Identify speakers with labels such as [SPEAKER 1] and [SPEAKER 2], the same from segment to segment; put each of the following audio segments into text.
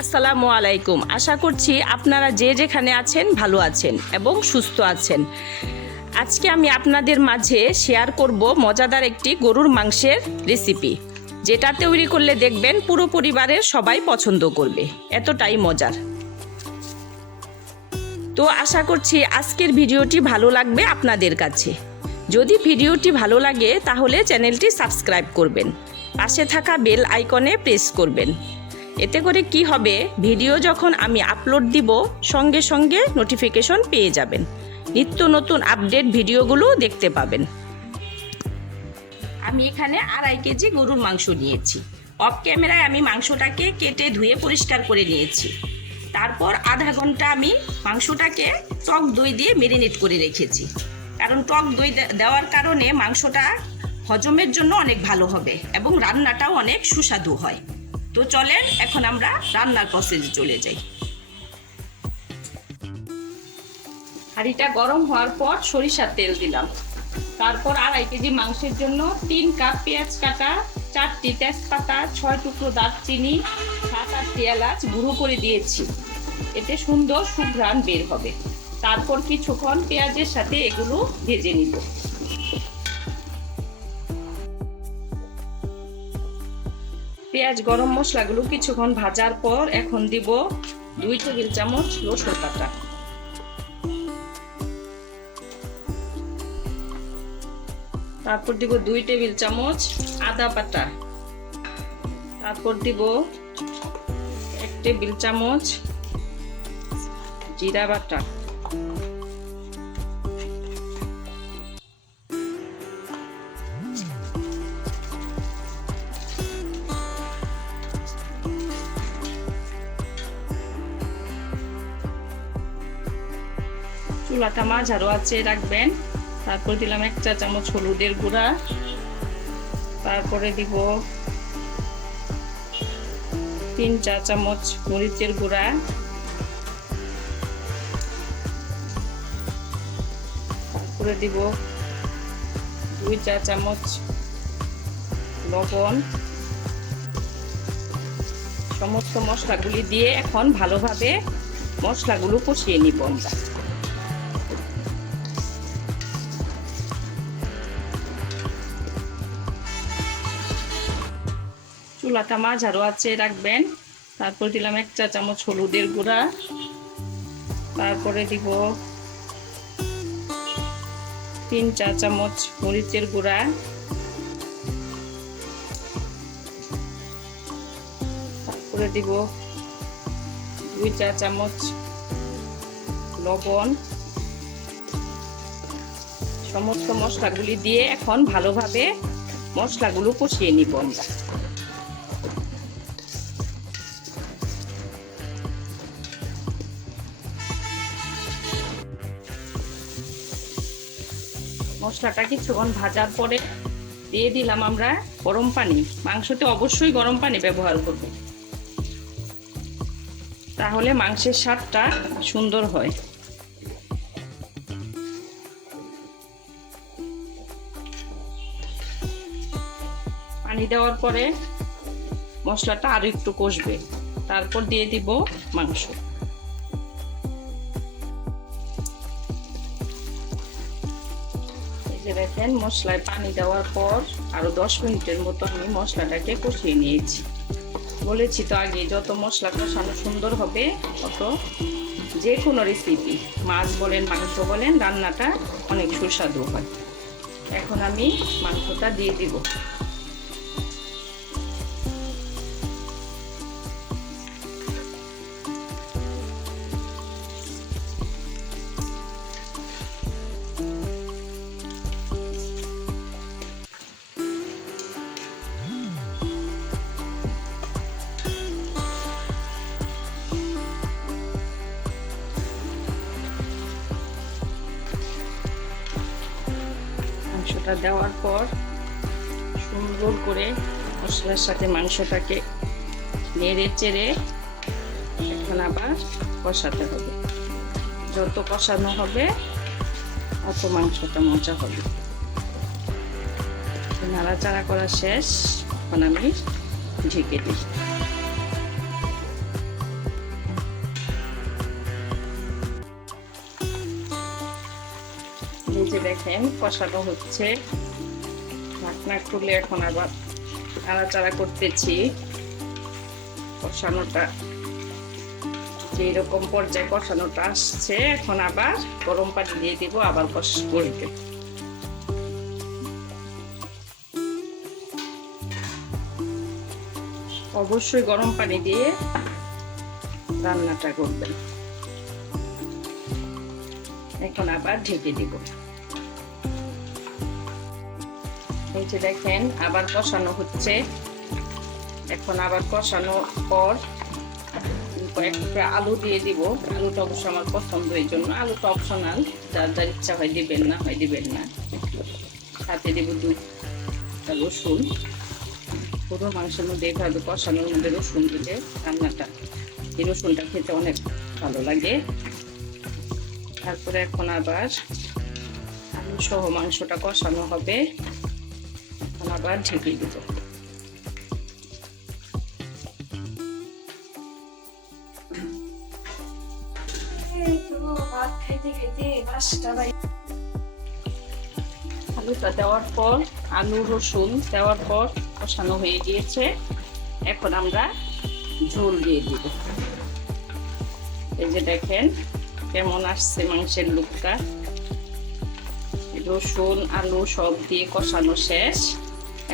[SPEAKER 1] আসসালামু আলাইকুম। আশা করছি আপনারা যে যেখানে আছেন ভালো আছেন এবং সুস্থ আছেন। আজকে আমি আপনাদের মাঝে শেয়ার করব মজাদার একটি গরুর মাংসের রেসিপি যেটা তৈরি করলে দেখবেন পুরো পরিবারের সবাই পছন্দ করবে। এতটাই মজার। তো আশা করছি আজকের ভিডিওটি ভালো লাগবে আপনাদের কাছে। যদি ভিডিওটি ভালো লাগে তাহলে চ্যানেলটি সাবস্ক্রাইব করবেন। পাশে থাকা বেল আইকনে প্রেস করবেন। এতে করে কি হবে? ভিডিও যখন আমি আপলোড দিব, সঙ্গে সঙ্গে নোটিফিকেশন পেয়ে যাবেন। নিত্য নতুন আপডেট ভিডিওগুলো দেখতে পাবেন। আমি এখানে আড়াই কেজি গরুর মাংস নিয়েছি। অফ ক্যামেরায় আমি মাংসটাকে কেটে ধুয়ে পরিষ্কার করে নিয়েছি। তারপর আধা ঘণ্টা আমি মাংসটাকে টক দই দিয়ে মেরিনেট করে রেখেছি। কারণ টক দই দেওয়ার কারণে মাংসটা হজমের জন্য অনেক ভালো হবে এবং রান্নাটাও অনেক সুস্বাদু হয়। তো চলেন, এখন আমরা রান্নার প্রসেসে চলে যাই। হাঁড়িটা গরম হওয়ার পর সরিষার তেল দিলাম। তারপর আড়াই কেজি মাংসের জন্য তিন কাপ পেঁয়াজ কাটা, চারটি তেজপাতা, ছয় টুকরো দারচিনি, সাত আটটি এলাচ গুঁড়ো করে দিয়েছি। এতে সুন্দর সুঘ্রাণ বের হবে। তারপর কিছুক্ষণ পেঁয়াজের সাথে এগুলো ভেজে নিব। পেঁয়াজ, গরম মশলাগুলো কিছুক্ষণ ভাজার পর এখন দিব দুই টেবিল চামচ রসুন বাটা। তারপর দিব দুই টেবিল চামচ আদা বাটা। তারপর দিব এক টেবিল চামচ জিরা বাটা। চুলাটা মাঝারো আছে রাখবেন। তারপর দিলাম এক চা চামচ হলুদের গুঁড়া। তারপরে দিব তিন চা চামচ মরিচের গুঁড়া। তারপরে দিব দুই চা চামচ লবণ। সমস্ত মশলাগুলি দিয়ে এখন ভালোভাবে মশলাগুলো কষিয়ে নিব আমরা। চুলাটা মাঝারো আছে, রাখবেন। তারপর দিলাম এক চা চামচ হলুদের গুঁড়া। তারপরে দিব তিন চা চামচ মরিচের গুঁড়া। তারপরে দিব দুই চা চামচ লবণ। সমস্ত মশলাগুলি দিয়ে এখন ভালোভাবে মশলাগুলো কষিয়ে নিব আমরা। মশলাটা কিছুক্ষণ ভাজার পরে দিয়ে দিলাম আমরা গরম পানি। মাংসতে অবশ্যই গরম পানি ব্যবহার করব। তাহলে মাংসের স্বাদটা সুন্দর হয়। পানি দেওয়ার পরে মশলাটা আরও একটু কষবে। তারপর দিয়ে দিব মাংস। দেখেন, মশলায় পানি দেওয়ার পর আরও দশ মিনিটের মতো আমি মশলাটাকে কষিয়ে নিয়েছি। বলেছি তো আগে, যত মশলা কষানো সুন্দর হবে তত যে কোনো রেসিপি মাছ বলেন, মাংস বলেন, রান্নাটা অনেক সুস্বাদু হয়। এখন আমি মাংসটা দিয়ে দিব। মাংসটা দেওয়ার পর সুন্দর করে মশলার সাথে মাংসটাকে নেড়ে চেড়ে এখন আবার কষাতে হবে। যত কষানো হবে অত মাংসটা মজা হবে। নাড়াচাড়া করা শেষ। এখন আমি ঢেকে দিই যে দেখেন, কষানো হচ্ছে। ঢাকনা খুলে এখন আবার নাড়াচাড়া করতেছি। কষানোটা যেরকম পর্যায়ে কষানোটা আসছে, এখন আবার গরম পানি দিয়ে দিব, আবার কষ করে দেব অবশ্যই গরম পানি দিয়ে রান্নাটা করবেন। এখন আবার ঢেকে দিব। এই যে দেখেন, আবার কষানো হচ্ছে। এখন আবার কষানো পর আলু দিয়ে দিব। আলুটা অবশ্য আমার পছন্দ, এই জন্য আলুটা অপশনাল যার যার ইচ্ছা হয় দিবেন না, হয় দিবেন না। সাথে দেব দুধ রসুন। পুরো মাংসের মধ্যে এইভাবে কষানোর মধ্যে রসুন দিলে রান্নাটা, এই রসুনটা খেতে অনেক ভালো লাগে। তারপরে এখন আবার আলু সহ মাংসটা কষানো হবে। এখন আবার ঢেকে দিব আলুটা দেওয়ার পর আলু রসুন দেওয়ার পর কষানো হয়ে গিয়েছে। এখন আমরা ঝোল দিয়ে দিব। এই যে দেখেন কেমন আসছে মাংসের লুকটা। রসুন আলু সব দিয়ে কষানো শেষ।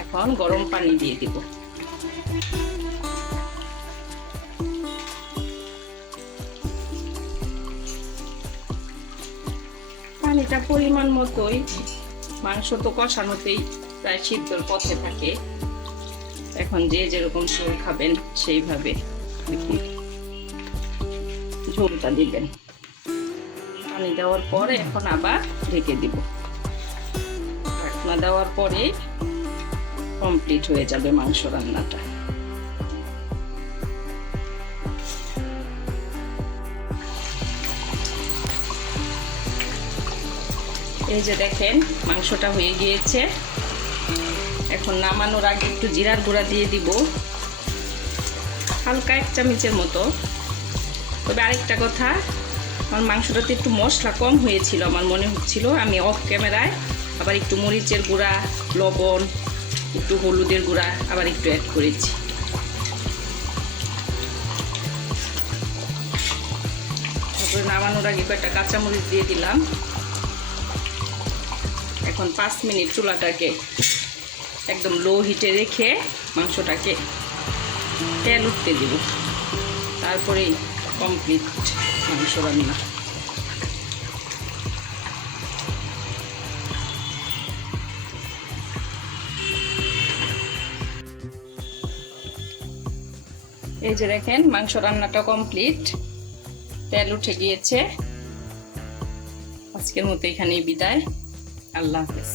[SPEAKER 1] এখন গরম পানি দিয়ে দিব। পানিটা পরিমাণ মতোই, মাংস তো কষানোতেই প্রায় সিদ্ধর পথে থাকে। এখন যে যেরকম ঝোল খাবেন সেইভাবে ঝোলটা দিবেন। পানি দেওয়ার পরে এখন আবার ঢেকে দিব। ঢাকনা দেওয়ার পরে কমপ্লিট হয়ে যাবে মাংস রান্নাটা। এই যে দেখেন, মাংসটা হয়ে গিয়েছে। এখন নামানোর আগে একটু জিরার গুঁড়া দিয়ে দিব। হালকা এক চামচের মতো। তবে আরেকটা কথা, আমার মাংসটাতে একটু মশলা কম হয়েছিল, আমার মনে হচ্ছিল। আমি অফ ক্যামেরায় আবার একটু মরিচের গুঁড়া, লবণ একটু হলুদের গুঁড়া আবার একটু অ্যাড করেছি। তারপরে নামানোর আগে কয়েকটা কাঁচামরিচ দিয়ে দিলাম। এখন পাঁচ মিনিট চুলাটাকে একদম লো হিটে রেখে মাংসটাকে তেল উঠতে দিব। তারপরেই কমপ্লিট মাংস রান্না। এই যে দেখেন, মাংস রান্নাটা কমপ্লিট তেল উঠে গিয়েছে। আজকের মতো এখানেই বিদায়। আল্লাহ হাফেজ।